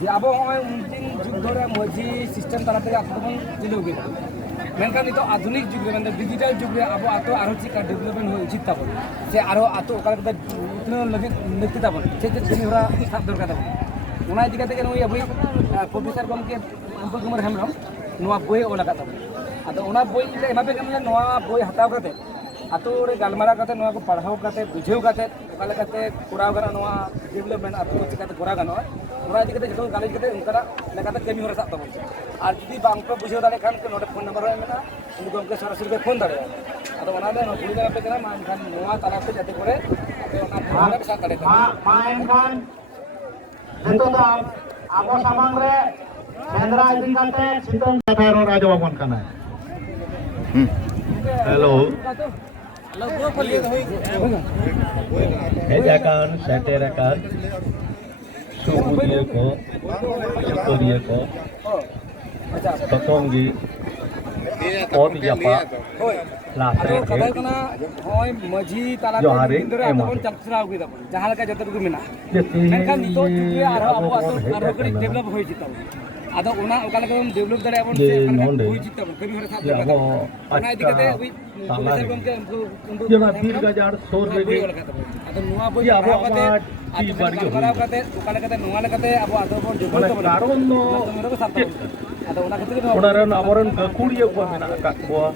ᱡᱮ ᱟᱵᱚ ᱦᱚᱸᱜᱼᱚᱭ ᱩᱱᱫᱤᱱ ᱡᱩᱜᱽ ᱫᱷᱚᱨᱮ ᱢᱟᱹᱡᱷᱤ ᱥᱤᱥᱴᱮᱢ ᱛᱟᱞᱟ ᱛᱮᱜᱮ ᱟᱛᱳ ᱫᱚᱵᱚᱱ ᱪᱟᱹᱞᱩ ᱟᱹᱜᱩᱭᱮᱫᱟ ᱢᱮᱱᱠᱷᱟन ᱱᱤᱛᱚᱜ ᱟধুনিক ᱡᱩᱜᱽ ᱨᱮ ᱢᱟᱱᱮ ᱰᱤᱡᱤᱴᱟᱞ ᱡᱩᱜᱽ ᱨᱮ ᱟᱵᱚ ᱟᱛᱳ ᱟᱨᱦᱚᱸ ᱪᱮᱫᱠᱟ ᱰᱮᱵᱷᱞᱚᱯᱢᱮᱱᱴ ᱦᱩᱭ ᱩᱪᱤᱛ ᱛᱟᱵᱚᱱ ᱥᱮ ᱟᱨᱦᱚᱸ ᱟᱛᱳ ᱚᱠᱟ ᱞᱮᱠᱟᱛᱮ ᱩᱛᱱᱟᱹᱣ ᱞᱟᱹᱜᱤᱫ ᱞᱟᱹᱠᱛᱤ ᱛᱟᱵᱚᱱ ᱪᱮᱫ ᱠᱟᱹᱢᱤ ᱦᱚᱨᱟ ᱥᱟᱵ ᱫᱚᱨᱠᱟর ᱛᱟᱵᱚᱱ ᱚᱱᱟ ᱤᱫᱤ ᱠᱟᱛᱮ ᱜᱮ ᱱᱩᱭ ᱟᱵᱚᱭᱤᱡ ᱯᱨᱚফᱮᱥᱟর ᱜᱚᱢᱠᱮ ᱩᱱᱯᱩ ᱠᱩᱢᱟᱨ ᱦᱮᱢᱵᱨᱚᱢ ᱱᱚᱣᱟ ᱵᱳᱭ ᱚᱞ ᱟᱠᱟᱫ ᱛᱟᱵᱚᱱᱟ ᱟᱫᱚ ᱚᱱᱟ ᱵᱳᱭ ᱞᱮ ᱮᱢᱟᱯᱮ ᱠᱟᱱᱟ ᱱᱚᱣᱟ ᱵᱳᱭ ᱦᱟᱛᱟᱣ ᱠᱟᱛᱮ ᱟᱛᱳ ᱨᱮ ᱜᱟᱞᱢᱟᱨᱟᱣ ᱠᱟᱛᱮ ᱱᱚᱣᱟ ᱠᱚ ᱯᱟᱲᱦᱟᱣ ᱠᱟᱛᱮ ᱵᱩᱡᱷᱟᱹᱣ ᱠᱟᱛᱮ ᱚᱠᱟ ᱞᱮᱠᱟᱛᱮ ᱠᱚᱨᱟᱣ ᱜᱟᱱᱚᱜᱼᱟ ᱱᱚᱣᱟ ᱰᱮᱵᱷᱞᱚᱯᱢᱮᱱᱴ ᱟᱛᱳ ᱪᱤᱠᱟᱹᱛᱮ ᱠᱚᱨᱟᱣ ᱜᱟᱱᱚᱜᱼᱟ ᱚᱱᱟ ᱤᱫᱤ ᱠᱟᱛᱮ ᱡᱚᱛᱚ ᱜᱟᱞᱚᱪ ᱠᱟᱛᱮ ᱚᱱᱠᱟᱱᱟᱜ ᱞᱮᱠᱟᱛᱮ ᱠᱟᱹᱢᱤ ᱦᱚᱨᱟ ᱥᱟᱵ ᱛᱟᱵᱚᱱ ᱟᱨ ᱡᱩᱫᱤ ᱵᱟᱝ ᱯᱮ ᱵᱩᱡᱷᱟᱹᱣ ᱫᱟᱲᱮᱭᱟᱜ ᱠᱷᱟᱱ ᱱᱚᱰᱮ ᱯᱷᱳᱱ ᱱᱟᱢᱵᱟᱨ ᱦᱚᱸ ᱢᱮᱱᱟᱜᱼᱟ ᱩᱱᱤ ᱜᱚᱢᱠᱮ ᱥᱚᱨᱟᱥᱚᱨᱤ ᱯᱮ ᱯᱷᱳᱱ ᱫᱟᱲᱮᱭᱟᱜᱼᱟ ᱟᱫᱚ ᱚᱱᱟᱞᱮ ᱵᱷᱩᱞ ᱟᱯᱮ ᱠᱟᱱᱟ ᱢᱟ ᱮᱱᱠᱷᱟᱱ ᱱᱚᱣᱟ ᱛᱟᱞᱟᱛᱮ ᱡᱟᱛᱮ ᱠᱚᱨᱮ ᱟᱯᱮ ᱚᱱᱟ ᱯᱷᱳᱱ ᱨᱮ ᱥᱟᱵ ᱫᱟᱲᱮᱭᱟᱜᱼᱟ ᱢᱟ ᱮᱱᱠᱷᱟन ᱱᱤᱛᱚᱜ ᱫᱚ ᱟᱵᱚ ᱥᱟᱢᱟᱝ ᱨᱮ ᱥᱮᱸᱫᱽᱨᱟ ᱤᱫᱤ ᱠᱟᱛᱮ ᱥᱤᱛᱩᱝ ᱠᱟᱛᱷᱟ ᱨᱚᱲ ᱟᱸᱡᱚᱢᱟᱵᱚᱱ ᱠᱟᱱᱟ ᱦᱮᱞᱳ ᱦᱮᱡ ᱟᱠᱟᱱ ᱥᱮᱴᱮᱨ ᱟᱠᱟᱱ ᱥᱩᱵᱩᱫᱤᱭᱟᱹ ᱠᱚ ᱥᱩᱯᱟᱹᱨᱤᱭᱟᱹ ko ᱯᱨᱚᱛᱷᱚᱢ ᱜᱮ ᱚᱛ ᱡᱟᱯᱟᱜ ᱟᱫᱚ ᱠᱟᱛᱷᱟ ᱦᱩᱭᱩᱜ ᱠᱟᱱᱟ ᱱᱚᱜᱼᱚᱭ ᱢᱟᱹᱡᱷᱤ ᱛᱟᱞᱟᱛᱮ ᱫᱤᱱ ᱫᱷᱚᱨᱮ ᱟᱫᱚ ᱵᱚᱱ ᱪᱟᱞᱟᱣ ᱟᱹᱜᱩᱭᱮᱫᱟᱵᱚᱱ ᱡᱟᱦᱟᱸ ᱞᱮᱠᱟ ᱡᱚᱛᱚᱴᱩᱠᱩ ᱢᱮᱱᱟᱜᱼᱟ ᱢᱮᱱᱠᱷᱟᱱ ᱱᱤᱛᱚᱜ ᱡᱩᱜᱽ ᱨᱮ ᱟᱨᱦᱚᱸ ᱟᱵᱚ ᱟᱛᱳ ᱟᱨᱦᱚᱸ ᱠᱟᱹᱴᱤᱡ ᱰᱮᱵᱷᱞᱚᱯ ᱦᱩᱭ ᱩᱪᱤᱛ ᱛᱟᱵᱚᱱ ᱟᱫᱚ ᱚᱱᱟ ᱚᱠᱟ ᱞᱮᱠᱟ ᱵᱚᱱ ᱰᱮᱵᱷᱞᱚᱯ ᱫᱟᱲᱮᱭᱟᱜ ᱵᱚᱱ ᱥᱮ ᱚᱠᱟ ᱞᱮᱠᱟ ᱦᱩᱭ ᱩᱪᱤᱛ ᱛᱟᱵᱚᱱ ᱠᱟᱹᱢᱤ ᱦᱚᱨᱟ ᱥᱟᱵ ᱫᱚᱨᱠᱟর ᱛᱟᱵᱚᱱ ᱚᱱᱟ ᱤᱫᱤ ᱠᱟᱛᱮ ᱯᱨᱚফᱮᱥᱟর ᱜᱚᱢᱠᱮ ᱵᱤᱨ ᱜᱟᱡᱟᱲ ᱥᱩᱨ ᱵᱳᱭ ᱨᱮᱜᱮ ᱚᱞ ᱟᱠᱟᱫ ᱛᱟᱵᱚᱱ ᱟᱫᱚ ᱱᱚᱣᱟ ᱵᱳᱭ ᱯᱟᱲᱦᱟᱣ ᱠᱟᱛᱮ ᱟᱛᱳ ᱨᱮ ᱜᱟᱞᱢᱟᱨᱟᱣ ᱠᱟᱛᱮ ᱚᱠᱟ ᱞᱮᱠᱟᱛᱮ ᱱᱚᱣᱟ ᱞᱮᱠᱟᱛᱮ ᱟᱵᱚ ᱟᱛᱳ ᱵᱚᱱ ᱰᱮᱵᱷᱞᱚᱯ ᱛᱟᱵᱚᱱᱟ ᱠᱟᱨᱚᱱ ᱫᱚ ᱠᱟᱹᱢᱤ ᱦᱚᱨᱟ ᱠᱚ ᱥᱟᱵ ᱛᱟᱵᱚᱱ ᱟᱫᱚ ᱚᱱᱟ ᱠᱷᱟᱹᱛᱤᱨ ᱚᱱᱟᱨᱮᱱ ᱟᱵᱚᱨᱮᱱ ᱜᱟᱹᱠᱷᱩᱲᱤᱭᱟᱹ ᱠᱚ ᱢᱮᱱᱟᱜ ᱟᱠᱟᱫ ᱠᱚᱣᱟ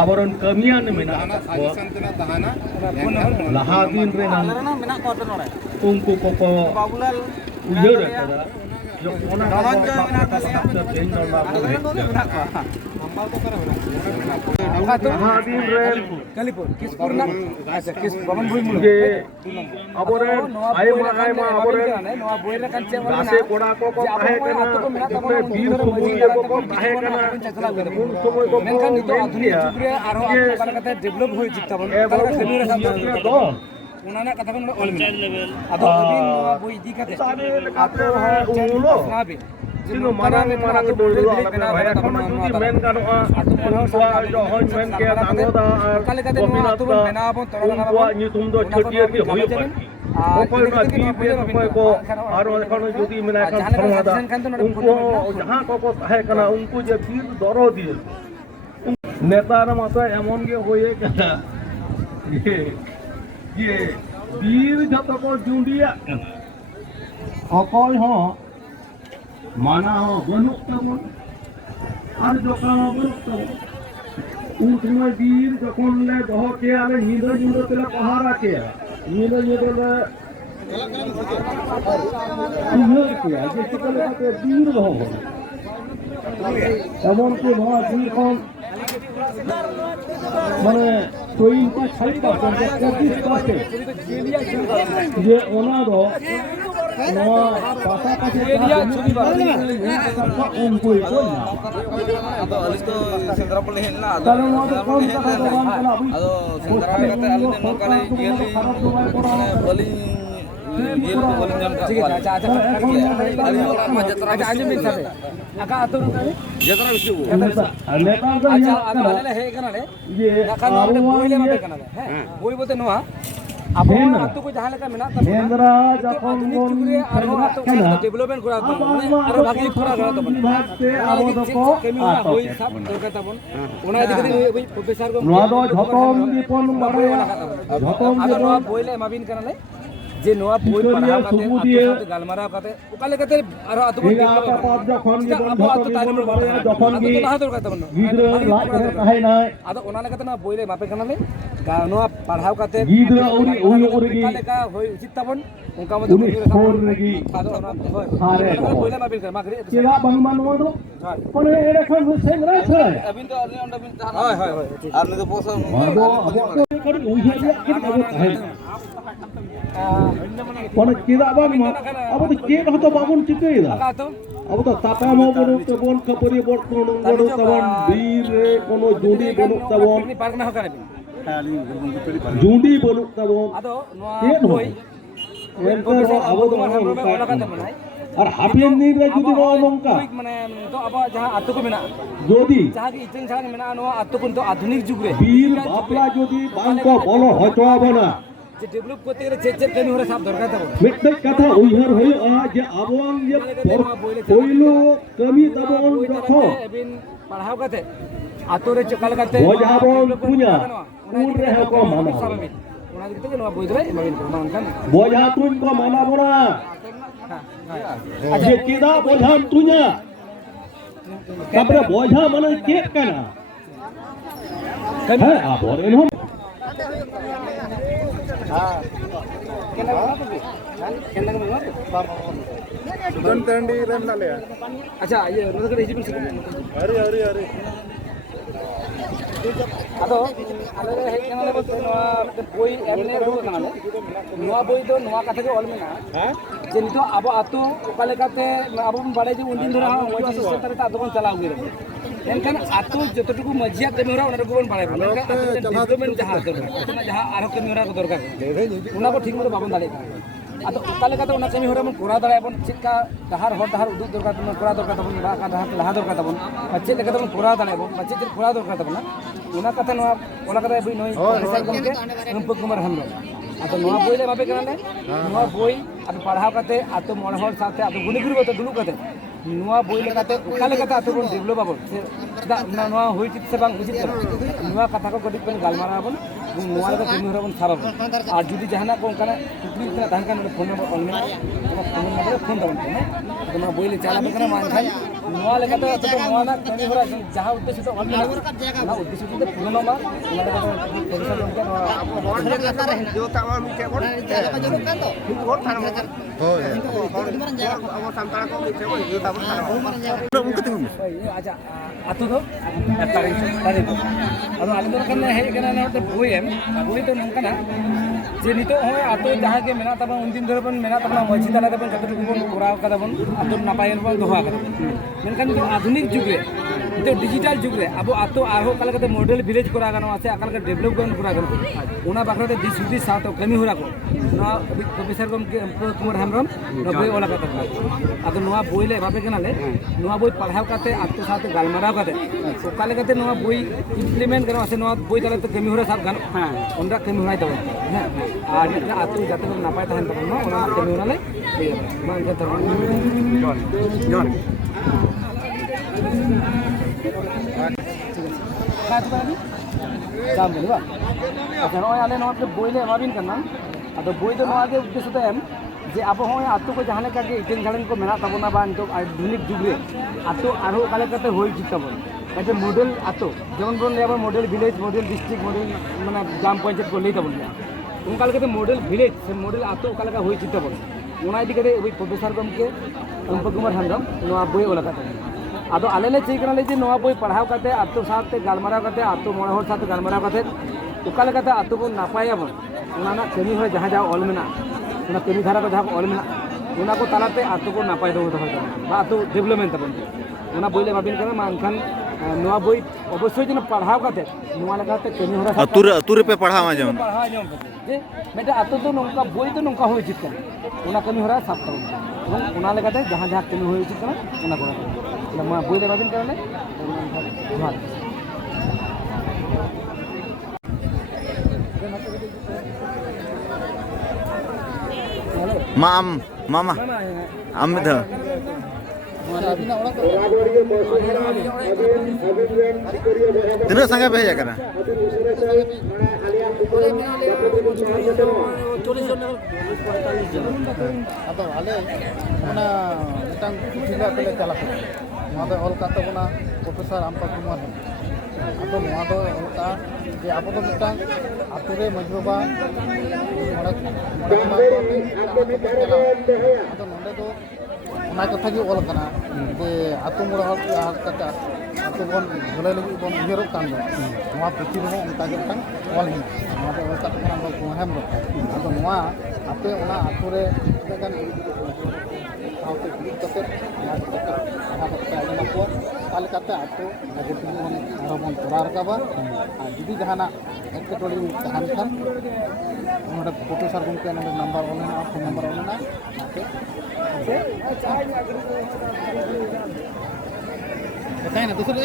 ᱟᱵᱚᱨᱮᱱ ᱠᱟᱹᱢᱤᱭᱟᱱ ᱢᱮᱱᱟᱜ ᱟᱠᱟᱫ ᱠᱚᱣᱟ ᱞᱟᱦᱟ ᱫᱤᱱ ᱨᱮᱱ ᱩᱱᱠᱩ ᱠᱚᱠᱚ ᱩᱭᱦᱟᱹᱨ ᱟᱠᱟᱫᱟ ᱫᱷᱚᱱᱚᱧᱡᱚᱭ ᱢᱮᱱᱟᱜ ᱛᱟᱞᱮᱭᱟ কালীপুর কিসপুর না আচ্ছা কিসপুর বাবন বই মুলো যে আবরেন আইমা আইমা আবরেন নোয়া বই রে কাঞ্চে বলে গাছে কোড়া কো কো কাহে কানা উপরে বীর সুমুলিয়ে কো কো কাহে কানা কোন সময় কো মেনখান নিতো আধুনিক যুগরে আরো আত্মকার কথা ডেভেলপ হই জিতাবন তারা খেলি রে সাথে ওনানা কথা কোন অল লেভেল আদো বিন নোয়া বই দিকাতে আতো হয় উলো নাবে কিন্তু মারাং মারাং বললো আলাদা ভাই এখন যদি মেন গানোয়া উনকুয়া যখন মেন কে দাঙ্গোদা আর গোপীনাথ উনকুয়া নিতুম দো ছটিয়ে কি হইও পারে অকল না দিবে অকল কো আর এখন যদি মেনা এখন সমাদা উনকু যাহা কো কো কাহে কানা উনকু যে বীর দর দিয়ে নেতার মতো এমন গে হয়ে গেছে যে বীর যত কো জুন্ডিয়া অকল হ माना हो बनुक तमन আর যখন বনুক তমন উন সময় বীর যখন লে দহ কে আলে নিদো নিদো তেলা পাহারা কে নিদো নিদো লে নিদো কে আগে সকলে তাকে বীর দহ এমন কি নয় দুইখন মানে 25% যে ওনার নয়া পাশাপাশি এরিয়া ছবি বাড়ি উনকুই কই না ᱟᱫᱚ ᱟᱹᱞᱤᱧ ᱫᱚ ᱥᱮᱸᱫᱽᱨᱟ ᱵᱚᱞᱮ ᱦᱮᱡ ᱞᱮᱱᱟ তাহলে ওনাদের কোন টাকা দোকান কানা ᱟᱫᱚ ᱥᱮᱸᱫᱽᱨᱟ ᱠᱟᱛᱮ ᱟᱹᱞᱤᱧ ᱫᱚ ᱱᱚᱝᱠᱟ ᱞᱤᱧ ᱡᱤᱭᱟᱹᱞᱤ ᱢᱟᱱᱮ ᱵᱟᱹᱞᱤᱧ ᱡᱤᱭᱟᱹᱞᱤ ᱠᱚ ᱵᱟᱹᱞᱤᱧ ᱧᱟᱢ ᱠᱟᱜ ᱠᱚᱣᱟ আচ্ছা আচ্ছা ᱟᱹᱞᱤᱧ ᱚᱲᱟᱜ ᱢᱟ ᱡᱟᱛᱨᱟ আচ্ছা ᱟᱸᱡᱚᱢ ᱵᱤᱱ ᱥᱟᱵᱮ ᱟᱠᱟ ᱟᱛᱳ ᱨᱮ ᱡᱟᱛᱨᱟ ᱵᱤᱥᱩ নেতা তো আচ্ছা ইয়া আদᱚ আলে ᱦᱮᱡ ᱠᱟᱱᱟ ᱞᱮ যে ᱱᱟᱠᱷᱟᱱ ᱱᱚᱰᱮ ᱵᱳᱭ ᱞᱮ ᱢᱟᱯᱮ ᱠᱟᱱᱟ ᱦᱮᱸ ᱵᱳᱭ ᱵᱚᱞᱛᱮ ᱱᱚᱣᱟ ᱟᱵᱚ ᱟᱛᱳ ᱠᱚ ᱡᱟᱦᱟᱸ ᱞᱮᱠᱟ ᱢᱮᱱᱟᱜ ᱛᱟᱵᱚᱱᱟ কেন্দ্রা যখন আধুনিক যুগে আরো আতো ডেভেলপমেন্ট করা তাবᱚᱱ আরো ভাগি করা তাবᱚᱱ বিভাগতে আবো দকো কেমি হই সব দরকার তাবᱚᱱ ওনা ইদি কদি ওই প্রফেসর কো নোয়া দো ঝতম দীপন বাড়ায়া ঝতম আদᱚ দীপন নোয়া বই লে মাবিন ᱠᱟᱱᱟ ᱞᱮ যে নোয়া বই পড়াও কাতে আতো সাথে গালমারাও কাতে ওকা লেকাতে আরো আতো বই ভিগা পাপ যখন জীবন ঝতম দীপন বাড়ায়া যখন কি লাহা দরকার তাবᱚᱱ গিদ্র লাগ করে কাহে নাই আদো ওনা লেকাতে না বই লে মাপে ᱠᱟᱱᱟ লে নোয়া পড়াও কাতে গিদ্র ওরি ওই ওরি ওকা লেকা হই উচিত তাবᱚᱱ ওনকা মধ্যে উনি ফোর রেগি আদো ওনা হয় হারে বই লে মাবিন ᱠᱟᱱᱟ মাগরি কেলা বাংমা নোয়া দো কোনে এরকম সেংরা ছয় ᱟᱹᱵᱤᱱ ᱫᱚ ᱟᱹᱞᱤᱧ ᱚᱸᱰᱮ ᱵᱤᱱ ᱛᱟᱦᱮᱱᱟ হয় হয় হয় ᱟᱨ ᱱᱩᱭ ᱫᱚ ᱵᱚᱥ মাদো আবো করি উইয়া কি আবো কাহে কোনে কেলা বাংমা আবো তো কে হতো বাবুন চিতেইলা আকা তো अब तो तापाम बनुक तबन खपरी बर्तन बनुक तबन वीर कोनो जुंडी बनुक तबन পিকনিক পার্ক না হকারে जुंडी बनुक तबन আদো নোয়া কেন বই এনকার আবো তো ওনা নঙ্কা কাতে মনাই আর হাফিয়ান নিরে যদি নঙ্কা মানে তো আবা যাহা আতো কো মেনা যদি যাহা কি ইতিং যাহা মেনা নোয়া আতো কোন তো আধুনিক যুগ রে বীর বাপলা যদি বাঙ্ক বলো হয়তো হবে না যে ডেভেলপ করতে গেলে চেক কেন হরে সব দরকার তাবো মিথ্যা কথা উইহার হইয়া যে আবন যে পয়লো কমি তবন রাখো এবিন পড়াও কাতে আতো রে চকাল কাতে বজাবন পুña উন রে হকো মানা ওনা দিতে নোয়া বই দেবে মাবিন মান কান বজা তুন কো মানাবো না যে কেদা বজাম তুña তারপরে বজা মানে কে কেনা হ্যাঁ আবর এনহ কেন কেন গন্তন্ডি রেন্দালে আচ্ছা ইয়ে নদী করে হিজিবিন আরে আদো আলে হেই কেন বলতে নোয়া বই এমনে রুল কানালে নোয়া বই দো নোয়া কথা কে অল মেনা হ্যাঁ যে নিতো আবো আতো ওকালে কাতে আবো বাড়াই যে উন্দিন ধরে ওই সিস্টেম তারে আদো কোন চালাও গিরে এনখান আতো যতটুকু মজিয়া কেমি হরা ওনার কোন বাড়াই বলে ডেভেলপমেন্ট যাহা দরকার যাহা আরো কেমি হরা দরকার ওনা কো ঠিক মতো বাবন দাঁড়াই আতো ওকালে কাতে ওনা কেমি হরা মন কোরা দাঁড়াই বন চিকা ডাহার হর ডাহার উদুক দরকার তুমি কোরা দরকার তবন রাকা ডাহার লাহা দরকার তবন বাচ্চে লেগে তবন কোরা দাঁড়াই বন বাচ্চে যে কোরা দরকার তবন না ওনা কথা নোয়া ওনা কথা বই নই প্রফেসর গমকে রূপক কুমার হেমব্রম আতো নোয়া বই লে ভাবে কেন নোয়া বই আতো পড়াও কাতে আতো মনে হল সাথে আতো গুনি গুনি বতে দুলু কাতে নোয়া বই লেকাতে ওকালে কাতে আতো কোন ডেভেলপ আবন দা নোয়া হই চিত সে বাং উচিত নোয়া কথা কো গদি কোন গালমারা আবন নোয়া লেকা কেমি হরা বন সারাব আর যদি জাহানা কোন কানে কুকলি না তাহান কানে phone number online phone number phone দাবন তো না বই লে চালাবে কেন মান খাই ᱱᱚᱣᱟ ᱞᱮᱠᱟᱛᱮ ᱟᱛᱳ ᱫᱚ ᱱᱚᱣᱟ ᱨᱮᱱᱟᱜ ᱠᱟᱹᱢᱤ ᱦᱚᱨᱟ ᱡᱟᱦᱟᱸ ᱩᱫᱽᱫᱮᱥᱥᱚ ᱛᱮ ᱚᱞ ᱢᱮᱱᱟᱜᱼᱟ ᱚᱱᱟ ᱩᱫᱽᱫᱮᱥᱥᱚ ᱛᱮ ᱯᱩᱨᱚᱱᱚᱜ ᱢᱟ ᱚᱱᱟ ᱞᱮᱠᱟᱛᱮ ᱯᱨᱚᱯᱷᱮᱥᱚᱨ ᱜᱚᱢᱠᱮ ᱱᱚᱣᱟ ᱟᱪᱪᱷᱟ ᱟᱛᱳ ᱫᱚ ᱫᱟᱨᱮ ᱟᱫᱚ ᱟᱞᱮ ᱫᱚ ᱠᱷᱟᱱ ᱦᱮᱡ ᱠᱟᱱᱟ ᱱᱚᱛᱮ ᱵᱳᱭ ᱮᱢ ᱵᱳᱭ ᱫᱚ ᱱᱚᱝᱠᱟᱱᱟ ᱡᱮ ᱱᱤᱛᱚᱜ ᱦᱚᱸ ᱟᱛᱳ ᱡᱟᱦᱟᱸ ᱜᱮ ᱢᱮᱱᱟᱜ ᱛᱟᱵᱚᱱ ᱩᱱᱫᱤन ᱫᱷᱚᱨᱮ ᱵᱚᱱ ᱢᱮᱱᱟᱜ ᱛᱟᱵᱚᱱᱟ ᱢᱟᱹᱡᱷᱤ ᱛᱟᱞᱟ ᱛᱮᱵᱚᱱ ᱡᱚᱛᱚᱴᱩᱠু ᱵᱚᱱ ᱠᱚᱨᱟᱣ ᱠᱟᱫᱟ ᱵᱚᱱ ᱟᱛᱳ ᱱᱟᱯᱟᱭ ᱵᱚᱱ ᱫᱚᱦᱚ ᱟᱠᱟᱫᱟ ᱢᱮᱱᱠᱷᱟᱱ ᱱᱤᱛᱚᱜ ᱟধুনিক যুগ ᱨᱮ ᱱᱤᱛᱚᱜ ᱰᱤᱡᱤᱴᱟᱞ যুগ ᱨᱮ ᱟᱵᱚ ᱟᱛᱳ ᱟᱨᱦᱚᱸ ᱚᱠᱟ ᱞᱮᱠᱟᱛᱮ ᱢᱚᱰᱮᱞ ᱵᱷᱤᱞᱮᱡᱽ ᱠᱚᱨᱟᱣ ᱜᱟᱱᱚᱜᱼᱟ ᱥᱮ ᱚᱠᱟ ᱞᱮᱠᱟ ᱰᱮᱵᱷᱞᱚᱯᱢᱮᱱᱴ ᱠᱚᱨᱟᱣ ᱜᱟᱱᱚᱜᱼᱟ ᱚᱱᱟ ᱵᱟᱠᱷᱨᱟᱛᱮ ᱫᱤᱥ ᱦᱩᱫᱤᱥ ᱥᱟᱶᱛᱮ ᱠᱟᱹᱢᱤ ᱦᱚᱨᱟ ᱠᱚ ᱱᱚᱣᱟ ᱯᱨᱚᱯᱷᱮᱥᱚᱨ ᱜᱚᱢᱠᱮ ᱠᱩᱢᱟᱨ ᱦᱮᱢᱵᱨᱚᱢ ᱱᱚᱣᱟ ᱵᱳᱭ ᱚᱞ ᱟᱠᱟᱫ ᱛᱟᱵᱚᱱᱟ ᱟᱫᱚ ᱱᱚᱣᱟ ᱵᱳᱭ ᱞᱮ ᱮᱢᱟᱯᱮ ᱠᱟᱱᱟᱞᱮ ᱱᱚᱣᱟ ᱵᱳᱭ ᱯᱟᱲᱦᱟᱣ ᱠᱟᱛᱮ ᱟᱛᱳ ᱥᱟᱶᱛᱮ ᱜᱟᱞᱢᱟᱨᱟᱣ ᱠᱟᱛᱮ ᱚᱠᱟ ᱞᱮᱠᱟᱛᱮ ᱱᱚᱣᱟ ᱵᱳᱭ ᱤᱢᱯᱞᱤᱢᱮন্ট ᱜᱟᱱᱚᱜᱼᱟ ᱥᱮ ᱱᱚᱣᱟ ᱵᱳᱭ ᱛᱟᱞᱟᱛᱮ ᱠᱟᱹᱢᱤ ᱦᱚᱨᱟ ᱥᱟᱵ ᱜᱟᱱᱚᱜᱼᱟ ᱚᱱᱟ ᱠᱟᱹᱢᱤ ᱦᱚᱨᱟᱭ ᱛᱟᱵᱚᱱ ᱦᱮᱸ ᱟᱨ ᱢᱤᱫᱴᱟᱝ ᱟᱛᱳ ᱡᱟᱛᱮ ᱱᱟᱯᱟᱭ ᱛᱟᱦᱮᱱ ᱛᱟᱵᱚᱱ ᱢᱟ ᱚᱱᱟ ᱠᱟᱹᱢᱤ ᱦᱚᱨᱟ ᱞᱮ ᱢᱟ ᱮᱱᱠᱷᱟᱱ ᱡᱚᱦᱟᱨ ᱡᱚᱦᱟᱨ ᱡᱟᱢ ᱵᱚᱞᱮ ᱵᱟ ᱟᱪᱪᱷᱟ ᱱᱚᱜᱼᱚᱭ ᱟᱞᱮ ᱱᱚᱣᱟ ᱵᱳᱭ ᱞᱮ ᱮᱢᱟᱵᱤᱱ ᱠᱟᱱᱟ ᱟᱫᱚ ᱵᱳᱭ ᱫᱚ ᱱᱚᱣᱟ ᱜᱮ ᱩᱫᱽᱫᱮᱥᱥᱚ ᱛᱮ ᱮᱢ ᱡᱮ ᱟᱵᱚ ᱦᱚᱸᱜᱼᱚᱭ ᱟᱛᱳ ᱠᱚ ᱡᱟᱦᱟᱸ ᱞᱮᱠᱟ ᱜᱮ ᱤᱴᱟᱹᱱ ᱡᱷᱟᱲᱮᱱ ᱠᱚ ᱢᱮᱱᱟᱜ ᱛᱟᱵᱚᱱᱟ ᱵᱟ ᱱᱤᱛᱚᱜ ᱟধুনিক যুগ ᱨᱮ আতো আরও অকা লেকাতে হয়ে উচিত তাবন একটা মডেল আতো যেমন বলুন আবার model village model district model মানে গ্রাম পঞ্চায়েত করলেই তাবন অনকা লেকাতে মডেল ভিলেজ সে মডেল আতো অকা লেকা হয়ে উচিত তাবন ওনা ইদি কাতে ওই প্রফেসর গমকে ᱚᱢᱯᱚ ᱠᱩᱢᱟᱨ ᱦᱮᱢᱵᱨᱚᱢ ᱱᱚᱣᱟ ᱵᱳᱭ ᱚᱞ ᱟᱠᱟᱫ ᱛᱟᱵᱚᱱᱟ ᱟᱫᱚ ᱟᱞᱮ ᱞᱮ ᱪᱟᱹᱭ ᱠᱟᱱᱟᱞᱮ ᱡᱮ ᱱᱚᱣᱟ ᱵᱳᱭ ᱯᱟᱲᱦᱟᱣ ᱠᱟᱛᱮ ᱟᱛᱳ ᱥᱟᱶᱛᱮ ᱜᱟᱞᱢᱟᱨᱟᱣ ᱠᱟᱛᱮ ᱟᱛᱳ ᱢᱚᱬᱮ ᱦᱚᱲ ᱥᱟᱶᱛᱮ ᱜᱟᱞᱢᱟᱨᱟᱣ ᱠᱟᱛᱮ ᱚᱠᱟ ᱞᱮᱠᱟᱛᱮ ᱟᱛᱳ ᱵᱚᱱ ᱱᱟᱯᱟᱭᱟᱵᱚᱱ ᱚᱱᱟ ᱨᱮᱱᱟᱜ ᱠᱟᱹᱢᱤ ᱦᱚᱨᱟ ᱡᱟᱦᱟᱸ ᱡᱟᱦᱟᱸ ᱚᱞ ᱢᱮᱱᱟᱜᱼᱟ ᱚᱱᱟ ᱠᱟᱹᱢᱤ ᱫᱷᱟᱨᱟ ᱠᱚ ᱡᱟᱦᱟᱸ ᱠᱚ ᱚᱞ ᱢᱮᱱᱟᱜᱼᱟ ᱚᱱᱟ ᱠᱚ ᱛᱟᱞᱟᱛᱮ ᱟᱛᱳ ᱠᱚ ᱱᱟᱯᱟᱭ ᱫᱚᱦᱚ ᱫᱚᱦᱚᱭ ᱛᱟᱵᱚᱱ ᱵᱟ ᱟᱛᱳ ᱰᱮᱵᱷᱞᱚᱯᱢᱮᱱᱴ ᱛᱟᱵᱚᱱ ᱚᱱᱟ ᱵᱳᱭ ᱞᱮ ᱮᱢᱟᱵᱤᱱ ᱠᱟᱱᱟ ᱢᱟ ᱮᱱᱠᱷᱟᱱ ᱱᱚᱣᱟ ᱵᱳᱭ ᱚᱵᱚᱥᱥᱳᱭ ᱡᱮᱱᱚ ᱯᱟᱲᱦᱟᱣ ᱠᱟᱛᱮ ᱱᱚᱣᱟ ᱞᱮᱠᱟᱛᱮ ᱠᱟᱹᱢᱤ ᱦᱚᱨᱟ ᱟᱹᱛᱩ ᱨᱮᱯᱮ ᱯᱟᱲᱦᱟᱣᱟ ᱡᱮᱢᱚᱱ ᱯᱟᱲᱦᱟᱣ ᱧᱟᱢ ᱠᱟᱛᱮ ᱡᱮ ᱢᱤᱫᱴᱟᱝ ᱟᱛᱳ ᱫᱚ ᱱᱚᱝᱠᱟ ᱵᱳᱭ ᱫᱚ ᱱᱚᱝᱠᱟ ᱦᱩᱭ ᱩᱪᱤᱛ ᱠᱟᱱᱟ ᱚᱱᱟ ᱠᱟᱹᱢᱤ ᱦᱚᱨᱟ ᱥᱟᱵ ᱛᱟᱵᱚᱱ এবং ᱚᱱᱟ লেকাতে ᱡᱟᱦᱟᱸ ᱡᱟᱦᱟᱸ ᱠᱟᱹᱢᱤ ᱦᱩᱭ ᱩᱪᱤᱛ ᱠᱟᱱᱟ ᱚᱱᱟ ᱠᱚᱨᱟᱣ ᱛᱟᱵᱚᱱ ᱢᱟ ᱵᱳᱭ ᱞᱮ ᱮᱢᱟᱵᱤᱱ ᱠᱟᱱᱟᱞᱮ ᱡᱚᱦᱟᱨ ᱢᱟᱢᱟ ᱟᱢ ᱢᱤᱫ ᱫᱷᱟᱣ ᱛᱤᱱᱟᱹᱜ ᱥᱟᱸᱜᱮ ᱯᱮ ᱦᱮᱡ ᱟᱠᱟᱱᱟ ᱟᱫᱚ ᱟᱞᱮ ᱚᱱᱟ ᱢᱤᱫᱴᱟᱝ ᱯᱩᱛᱷᱤ ᱛᱮᱞᱮ ᱪᱟᱞᱟᱜ ᱠᱟᱱᱟ ᱱᱚᱣᱟ ᱫᱚ ᱚᱞ ᱠᱟᱜ ᱛᱟᱵᱚᱱᱟ ᱯᱨᱚᱯᱷᱮᱥᱚᱨ ᱚᱢᱯᱚ ᱠᱩᱢᱟᱨ ᱟᱫᱚ ᱱᱚᱣᱟ ᱫᱚ ᱚᱞ ᱠᱟᱜᱼᱟ ᱡᱮ ᱟᱵᱚ ᱫᱚ ᱢᱤᱫᱴᱟᱝ ᱟᱛᱳ ᱨᱮ ᱢᱟᱺᱡᱷᱤ ᱵᱟᱵᱟ ᱟᱫᱚ ᱱᱚᱰᱮ ᱫᱚ ᱚᱱᱟ ᱠᱟᱛᱷᱟ ᱜᱮ ᱚᱞ ᱠᱟᱱᱟ ᱡᱮ ᱟᱛᱳ ᱢᱚᱬᱮ ᱦᱚᱲ ᱠᱟᱛᱮ ᱟᱛᱳ ᱵᱚᱱ ᱵᱷᱟᱹᱞᱟᱹᱭ ᱞᱟᱹᱜᱤᱫ ᱵᱚᱱ ᱩᱭᱦᱟᱹᱨᱚᱜ ᱠᱟᱱ ᱫᱚ ᱱᱚᱣᱟ ᱯᱩᱛᱷᱤ ᱨᱮᱦᱚᱸ ᱚᱱᱠᱟᱜᱮ ᱢᱤᱫᱴᱟᱝ ᱚᱞ ᱢᱮᱱᱟᱜᱼᱟ ᱱᱚᱣᱟ ᱫᱚ ᱚᱞ ᱠᱟᱛᱮ ᱚᱱᱟ ᱫᱚ ᱦᱮᱢᱵᱨᱚᱢ ᱟᱫᱚ ᱱᱚᱣᱟ ᱟᱯᱮ ᱚᱱᱟ ᱟᱛᱳ ᱨᱮ ᱛᱤᱱᱟᱹᱜ ᱜᱟᱱ ᱥᱟᱶᱛᱮ ᱫᱩᱲᱩᱵ ᱠᱟᱛᱮ ᱯᱟᱲᱦᱟᱣ ᱠᱟᱛᱮ ᱟᱸᱡᱚᱢ ᱟᱠᱚᱣᱟ ᱚᱠᱟ ᱞᱮᱠᱟᱛᱮ ᱟᱛᱳ ᱵᱷᱟᱜᱮ ᱴᱷᱤᱠ ᱵᱚᱱ ᱟᱨᱦᱚᱸ ᱵᱚᱱ ᱠᱚᱨᱟᱣ ᱨᱟᱠᱟᱵᱟ ᱟᱨ ᱡᱩᱫᱤ ᱡᱟᱦᱟᱱᱟᱜ ᱮᱴᱠᱮᱴᱚᱬᱮ ᱛᱟᱦᱮᱱ ᱠᱷᱟᱱ ᱱᱚᱰᱮ ᱯᱨᱚᱯᱷᱮᱥᱚᱨ ᱜᱚᱢᱠᱮ ᱱᱚᱰᱮ ᱱᱟᱢᱵᱟᱨ ᱚᱞ ᱢᱮᱱᱟᱜᱼᱟ ᱯᱷᱳᱱ ᱱᱟᱢᱵᱟᱨ ᱚᱞ ᱢᱮᱱᱟᱜᱼᱟ ᱚᱱᱟᱛᱮ ᱫᱚᱥᱟᱨ